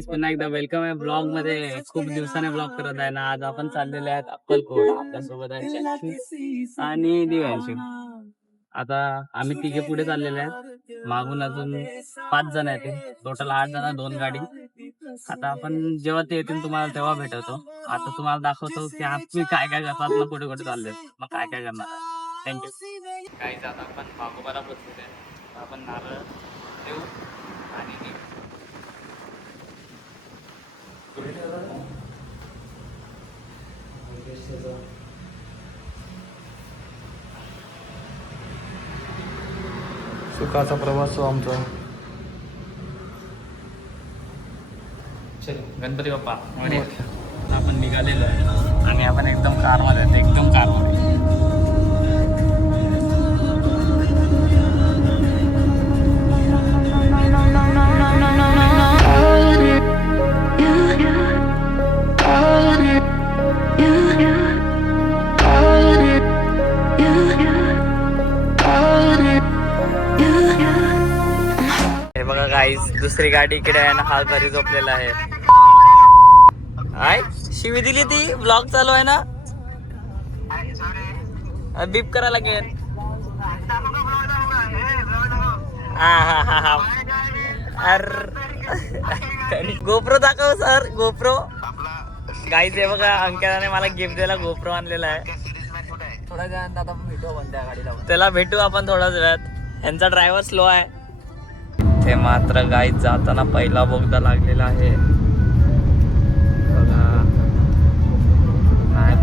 Guys पुन्हा एकदा welcome आहे ब्लॉग मध्ये. खूप दिवसाने ब्लॉग करत आहे ना. आज आपण चाललेले आहेत अक्कलकोट. आपल्यासोबत आहे चक्की आणि दिव्यांशी. आता आम्ही तिघे पुढे चाललेले आहेत, मागून अजून 5 जण आहेत. टोटल 8 जण, 2 गाडी. आता आपण जेव्हा ते येतील तुम्हाला तेव्हा भेटवतो. आता तुम्हाला दाखवतो की आम्ही काय काय करतात ना, कुठे कुठे चालले, मग काय काय करणार. थँक्यू. गाईज आता आपण बागोबाला बसलेले आहे. आपण नारळ देऊ आणि निघू. सुखाचा प्रवास हो आमचा. चल गणपती बाप्पा आपण निघालेलो आहे आणि आपण एकदम कारमध्ये आहेत, एकदम कारमध्ये. हे बघा गाईस, दुसरी गाडी इकडे आहे ना, हा घरी झोपलेला आहे. आय शिवी दिली ती. ब्लॉग चालू आहे ना, बीप करायला लागेल. हा हा हा हा. अरे गोप्रो दाखव सर, गोप्रो. गाईस हे बघा, अंकिताने मला गिफ्ट दिला, गोप्रो आणलेला आहे. थोड्या वेळात आता भेटू आपण त्या गाडीला. त्याला भेटू आपण थोड्याच वेळात. यांचा ड्रायव्हर स्लो आहे. ते मात्र गाईत जाताना पहिला बोगदा लागलेला आहे बघा. नाही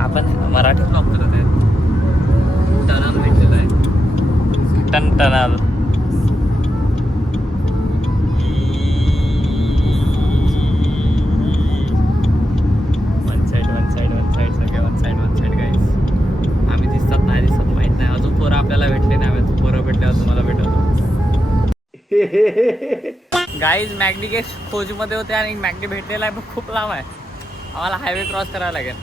आपण मराठी ब्लॉग करत आहे. टनल भेटलेला आहे, टनल. वन साईड सगळे गाईस. आम्ही दिसतात नाही दिसत माहित नाही. अजून पोरं आपल्याला भेटले नाही. पोरं भेटल्यावर तुम्हाला भेटवतो. गाईज मॅगडी के खोज मध्ये होते आणि मॅगडी भेटलेला आहे, पण खूप लांब आहे. आम्हाला हायवे क्रॉस करायला लागेल.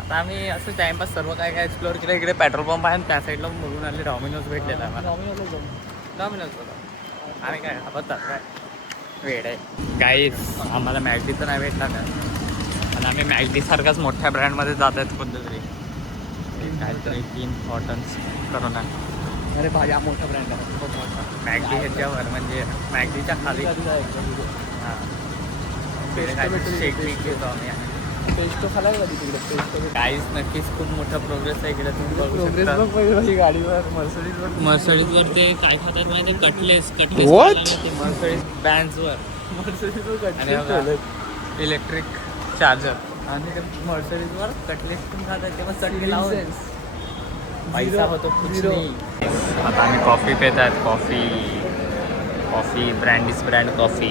आता आम्ही असं टाइमपास सर्व काय काय एक्सप्लोअर केलं. इकडे पेट्रोल पंप आहे आणि त्या साईडला बघून आले डॉमिनोज भेटलेला आहे मला. डॉमिनोज बघा. आम्ही काय बघतात काय वेळ आहे. गाईज आम्हाला मॅगडी तर नाही भेटला का, पण आम्ही मॅगडी सारखाच मोठ्या ब्रँडमध्ये जात आहेत कोणत्या काहीतरी 3 कॉटन्स करून आहे. अरे भाई हा मोठा ब्रँड आहे, खूप मोठा. मॅगडी ह्याच्यावर म्हणजे मॅगडीच्या खाली. हां शेक बीक घेतो आम्ही. पेस्ट खाला का तिकडे पेस्ट? काहीच नक्कीच खूप मोठा प्रोग्रेस आहे इकडे. तुम्ही बघू प्रोग्रेस शकता. बघ पहिली गाडीवर मर्सिडीजवर. मर्सडीजवर ते काय खातात माहिती, कटलेस What? मर्सडीज बँड्सवर. मर्सिडीजवर आणि कटलेस इलेक्ट्रिक चार्जर आणि मर्सडीजवर कटलेस पण खातात. तेव्हा चटणी लावून पैसा होतो कुछ नाही. आता आम्ही कॉफी पित आहेत. Coffee brand coffee.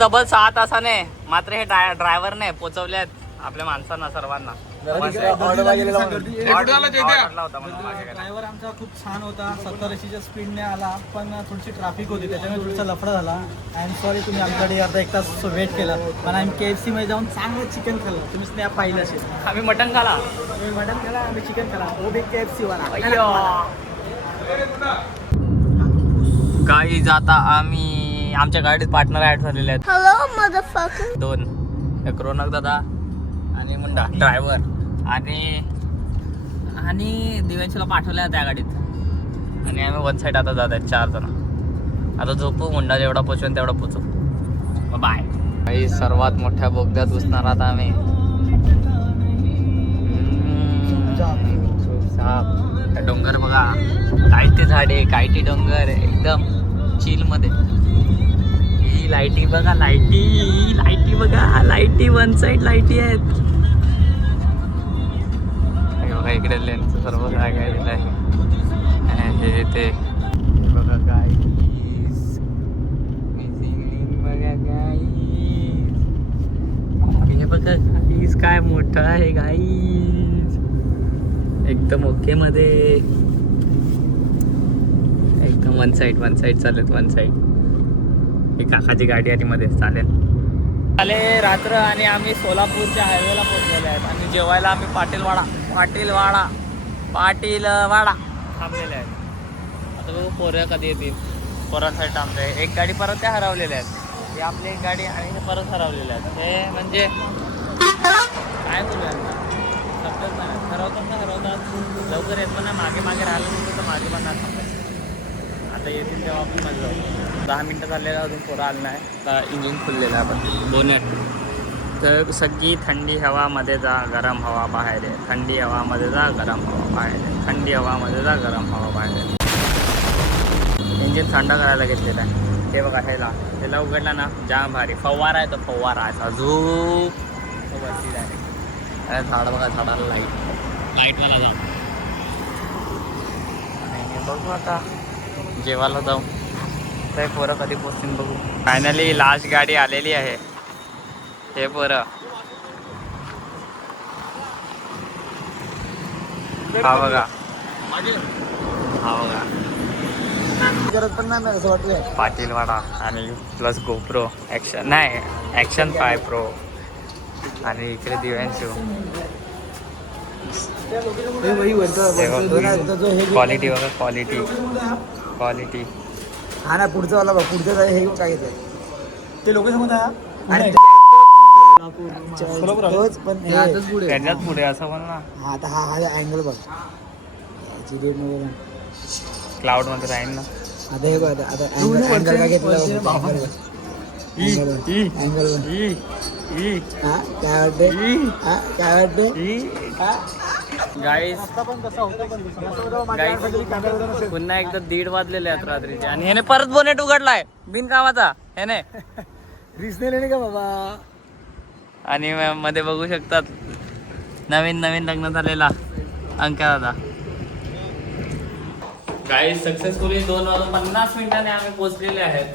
तब्बल 6 तासाने मात्र हे ड्रायव्हरने पोचवले आहेत आपल्या माणसांना सर्वांना. ड्रायव्हर आमचा खूप छान होता. 70-80च्या स्पीडने आला, पण थोडीशी ट्रॅफिक होती त्याच्यामुळे थोडासा लफडा झाला. आय एम सॉरी, तुम्ही आमच्याकडे अर्धा 1 तास वेट केला. पण आम्ही KFC मध्ये जाऊन चांगलं चिकन खाल्लं. तुम्ही स्नॅप पाहिलं असेल. आम्ही मटण खाला. तुम्ही मटन खाला, आम्ही चिकन खाला. वो भी KFC वाला. काही जाता आम्ही आमच्या गाडीत पार्टनर ऍड झालेले आहेत. Hello, motherfucker. 2 एक रोनक दादा आणि मुंडा ड्रायव्हर आणि दिव्यांशीला पाठवल्या त्या गाडीत. आणि आम्ही वन साईड आता जात आहेत 4 जण. आता झोपू. मुंडा जेवढा पोचवेन तेवढा पोचू. बाय. काही सर्वात मोठ्या बोगद्यात घुसणार आता आम्ही. खूप साप. डोंगर बघा, कायटी झाडे, कायटी डोंगर, एकदम चिल मध्ये. ही लाईटी बघा, लाईटी बघा, लाईटी वन साईड लाईटी आहेत. बघा इकडे लेन्स सर्व काय काय दिलं आहे. हे ते बघा गाईस, बघा गाईस. हे बघा गाईस, काय मोठं आहे गाईस. एकदम ओके मध्ये, एकदम वन साईड चालेल. वन साईड ही काकाची गाडी आली मध्ये. चालेल रात्र आणि आम्ही सोलापूरच्या हायवेला पोहोचलेले आहेत. आणि जेवायला आम्ही पाटीलवाडा थांबलेले आहेत. आता बघू पोरं कधी येतील. पोरांसाठी थांबतोय. एक गाडी परत त्या हरवलेल्या आहेत. ही आपली एक गाडी आणि हे परत हरवलेल्या आहेत. हे म्हणजे काय बोलू यांना शब्दच नाही. ठरवतात लवकर येत पण नाही. मागे मागे राहिलं नव्हतं तर मागे पण नाही थांबत. आता येतील तेव्हा आपण मध्ये जाऊ. 10 मिनटं झालेलं अजून पोरं आलं नाही. आता इंजिन खुललेलं आहे आपण बोनेट. तर सगळी थंडी हवामध्ये जा, गरम हवा बाहेर आहे. थंडी हवामध्ये जा, गरम हवा बाहेर आहे. थंडी हवामध्ये जा, गरम हवा बाहेर आहे. इंजिन थंड करायला घेतलेलं आहे. हे बघा ह्याला उघडला ना जाम भारी फवारा आहे. तो फवारा आहे अजून वरती डायरेक्ट. अरे झाड बघा, झाडाला लाईटवाला जा. आणि बघू आता जेवायला जाऊ. तर पोरं कधी पोचतील बघू. फायनली लास्ट गाडी आलेली आहे. हे पोरं हा बघा, हा बघा गरज पण नाही असं वाटलं. पाटीलवाडा आणि प्लस गोप्रो ॲक्शन नाही ॲक्शन 5 प्रो आणि इकडे दिव्यांशू. क्वालिटी बघा, क्वालिटी क्वालिटी. हा ना पुढचं वाला बघ, पुढचं हे काय घेतलंय ते लोकेशन मध्ये आहे. तोच पण त्याच्यात पुढे असं पण ना हा आता हा अँगल बघ. क्लाउड मध्ये राहील ना. आता हे बघ, आता अँगल काय घेतलं अँगल काय वाटते, काय वाटते. गाईस पुन्हा एकदा 1:30 वाजलेले आहेत रात्रीचे आणि ह्याने परत बोनेट उघडलाय बिनकामाचा ह्याने. रिस्क नाही का बाबा. आणि मध्ये बघू शकतात नवीन लग्न झालेला अंक्या दादा. गाईस सक्सेसफुली 2:50 आम्ही पोहोचलेले आहेत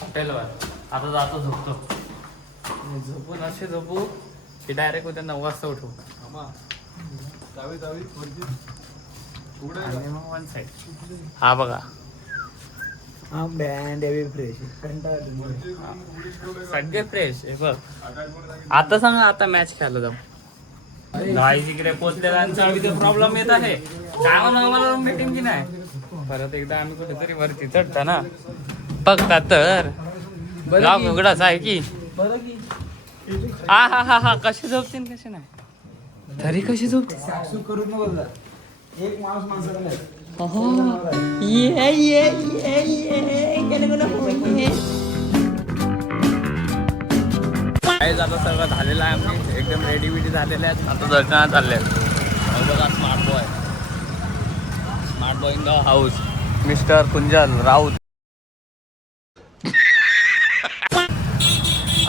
हॉटेलवर. आता जातो झोपतो. झोपून असे झोपू की डायरेक्ट उद्या 9 वाजता उठू. आणि मग वन साईड हा बघा सगळे फ्रेश आहे बघ. आता सांगा आता मॅच खेळायला जाऊ. गाईस इकडे पोचलेला प्रॉब्लेम येत आहे. काय म्हणून आम्हाला मीटिंग की नाही. परत एकदा आम्ही कुठेतरी वरती चढता ना बघता तर ब्लॉग उघडाच आहे की. हा कशी झोपतील कशी नाही तरी कशी झोपते करून बोलला एक माणूस माणसाला काय झालं सगळं झालेलं आहे. आम्ही एकदम रेडी झालेले आहेत. आता दर्शनात चालले आहेत. बघा smart boy in the house mister Kunjal Raut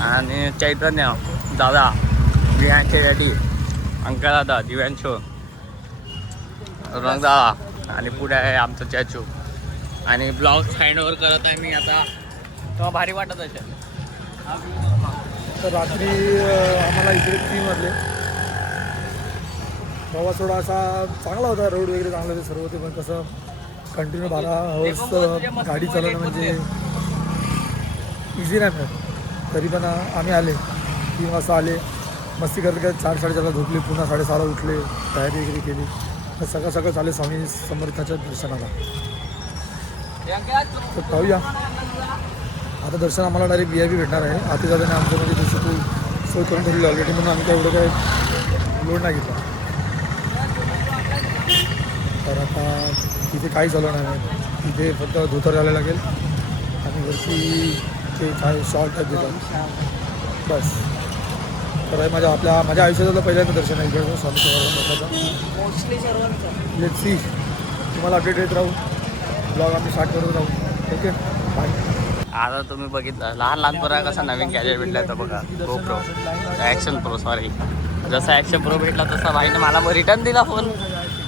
आणि चैतन्य दादा, विहानचे रेडी, अंकल दादा, दिव्यांशो, रंग दादा आणि पुढे आहे आमचं चॅचू. आणि ब्लॉग हँडओव्हर करत आहे मी आता. तेव्हा भारी वाटत असेल. तर रात्री आम्हाला इकडे 3 वाजले. प्रवास थोडा असा चांगला होता. रोड वगैरे चांगले होते, सर्व होते. पण कसं कंटिन्यू 12 आवर्स गाडी चालवणं म्हणजे इझी नाही मिळत. तरी पण आम्ही आले 3 वाजता आले. मस्ती करत करत 4-4:30ला झोपले. पुन्हा 6:30ला उठले, तयारी वगैरे केली. तर सकाळ चालले स्वामी समर्थाच्या दर्शनाला. तर पाहूया आता दर्शन आम्हाला डायरेक्ट VIP भेटणार आहे. आधी जाताना आमचं म्हणजे जसं तू सोय करून ठेवली ऑलरेडी, म्हणून आम्ही काय एवढं काय लोड नाही घेतला. तर आता तिथे काही चालवणार नाही. तिथे फक्त धोतर घालायला लागेल आणि वरती ते काय शॉर्ट टाईप देतात बस. तर माझ्या आयुष्याचं पहिल्यांदा दर्शन आहे इकडे स्वामी समर्थाचं. मोस्टली सर्वांचं लेट्स सी. तुम्हाला अपडेट येत राहू. ब्लॉग आम्ही स्टार्ट करत राहू. Okay bye. आता तुम्ही बघितलं लहान पोरा कसा नवीन गॅजेट भेटला तर बघा गोप्रो ॲक्शन प्रो सॉरी. जसा ॲक्शन प्रो भेटला तसा भाईने मला मग रिटर्न दिला फोन.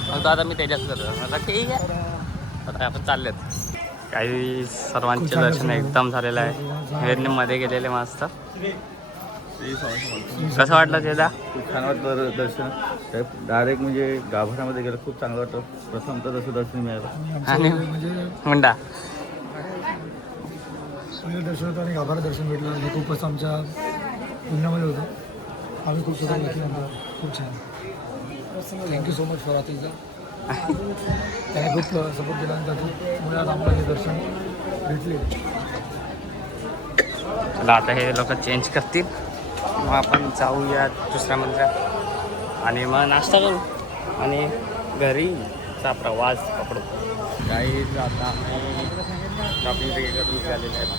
मग आता मी त्याच्यात करतो. आता ठीक आहे. आता आपण चाललेत. काही सर्वांचे दर्शन एकदम झालेलं आहे. वेदने मध्ये गेलेले मस्त. कसं वाटलं चेदा? खूप छान वाटलं दर्शन. डायरेक्ट म्हणजे गाभाऱ्यामध्ये गेलं खूप चांगलं वाटतं. प्रथम तर तसं दर्शन मिळालं. आणि मुंडा पहिलं दर्शन होतं आणि गाभारा दर्शन भेटलं. हे खूपच आमच्या पुण्यामध्ये होतं. आम्ही खूप सुद्धा खूप छान. थँक्यू सो मच फॉर आतिशला. त्याने खूप सपोर्ट केला आणि त्यामुळे आज आम्हाला हे दर्शन चला आता हे लोक चेंज करतील, मग आपण जाऊया दुसऱ्या मंदिरात आणि मग नाश्ता करू आणि घरीचा प्रवास पकडू. काही आता आम्ही शॉपिंग वगैरे करून निघालेले आहेत.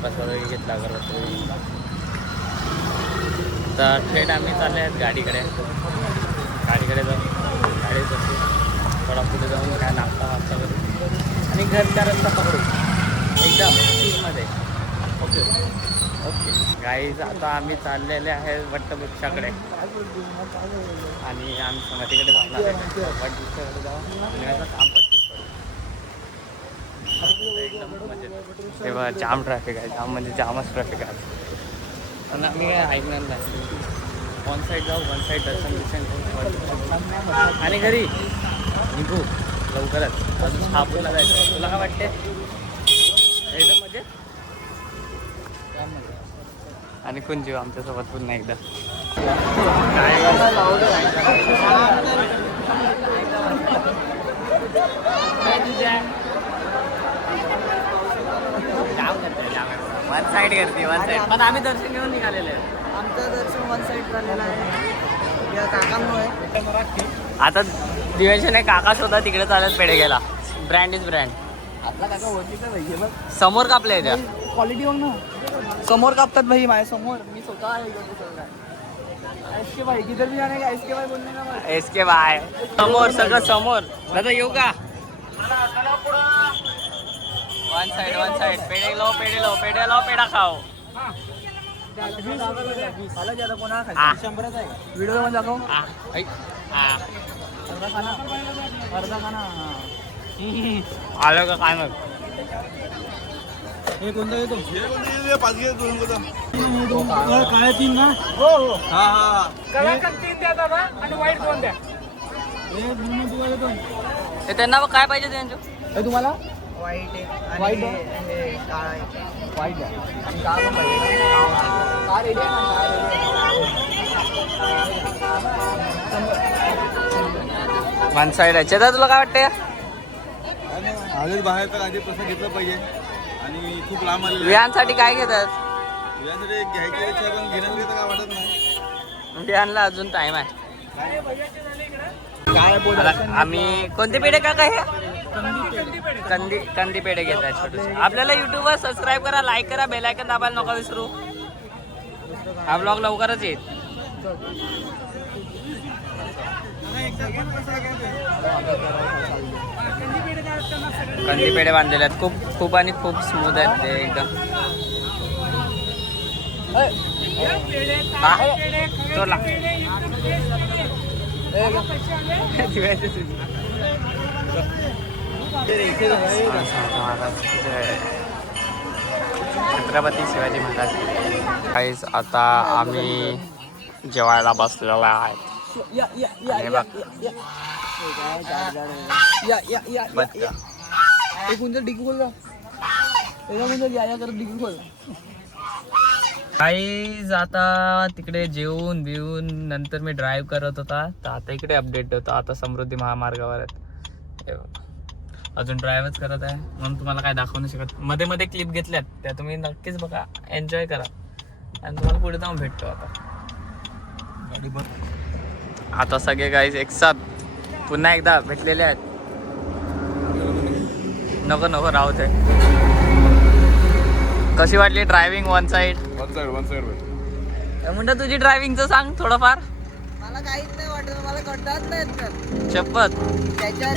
प्रसाद वगैरे घेतला करतो. तर थेट आम्ही चालले आहेत गाडीकडे जाऊन गाडी बसू, थोडा पुढे जाऊन काय नाश्ता वास्ता करू आणि घरचा रस्ता पकडू एकदम स्पीडमध्ये. ओके गाईज आता आम्ही चाललेले आहे वटवृक्षाकडे आणि आम्ही समाधीकडे जाणार आहे. वटवृक्षाकडे जाऊन आणि याचं काम 25 करू एकदम मजेत. तेव्हा जाम ट्रॅफिक आहे, जाम म्हणजे जामच ट्रॅफिक आहे. पण आम्ही काय ऐकणार नाही. वन साईड जाऊ, वन साईड दर्शन करू आणि घरी निघू लवकरच. अजून शहापूरला जायचं. तुला काय वाटते? एकदम मजेत. आणि कोण जीव आमच्यासोबत पुन्हा एकदा वन साईड करते, वन साईड. पण आम्ही दर्शन घेऊन निघालेले आहे. आमचं दर्शन वन साईड झालेलं आहे या काकांमुळे. आता दिवेशन आहे काका स्वतः तिकडे चालत पेढे गेला. Brand is brand. आपला काका ओळखीचा भाई बघ, समोर कापले त्या क्वालिटी बघ ना, समोर कापतात भाई माझ्या समोर. मी स्वतः आहे एसके भाई, किधर भी जाने का एसके भाई बोलने का मत. एसके बाय समोर, सगळं समोर. दादा येऊ का? One side, one side. पेढे लो, पेढे लो, पेढे लो, पेढा खाओ. खाला ज्यादा कोणा हा. खाली 100च आहे. व्हिडिओ मध्ये दाखव. अर्धा खाना, अर्धा खाना. आलं का काय मग? हे कोणता येतो? काळे 3 ना? हो हो. हा हा. काळे 3 द्या दादा आणि व्हाईट 2 द्या. हे ब्लू तुम्हाला 2. ते त्यांना काय पाहिजे त्यांचं? हे तुम्हाला व्हाईट आहे आणि हे काळा आहे. व्हाईट द्या आणि काळा पण पाहिजे. काळा रेडी आहे ना? वन साइड आहे. चेता तुला काय वाटतंय? आलेच बाहेर तर आधी प्रसाद घेतलं पाहिजे आणि खूप लांब आलेलं विहानसाठी काय घेतात? यासाठी घ्यायची इच्छा आहे, पण घेण्यासाठी तर काय वाटत नाही. विहानला अजून टाइम आहे. काय बोल. आता आम्ही कोणते पेढे काका हे? कंदी पेढे घेत आहेत छोटेसे. आपल्याला युट्यूबवर सबस्क्राईब करा, लाईक करा, बेल आयकॉन दाबायला नका विसरू. हा ब्लॉग लवकरच येईल. कंदी पेढे बांधलेले आहेत, खूप खूप आणि खूप स्मूथ आहेत ते एकदम. हा? तोला. छत्रपती शिवाजी महाराज. काहीच आता आम्ही जेवायला बसलेलो आहे. हे बघ. काहीच आता तिकडे जेवून बिवून नंतर मी ड्राईव्ह करत होता, तर आता इकडे अपडेट होता. आता समृद्धी महामार्गावर आहेत. अजून ड्राईव्हच करत आहे म्हणून तुम्हाला काय दाखवू नाही शकत. मध्ये मध्ये क्लिप घेतल्यात त्या तुम्ही नक्कीच बघा, एन्जॉय करा आणि तुम्हाला पुढे जाऊन भेटतो. आता सगळे गाईज एकसाथ पुन्हा एकदा भेटलेले आहेत. नको राहू ते. कशी वाटली driving one side? One side म्हणतं तुझी ड्रायव्हिंगचं सांग थोडंफार. मला काहीच नाही वाटत, मला कंटाळत नाही. शपथ. त्याच्यात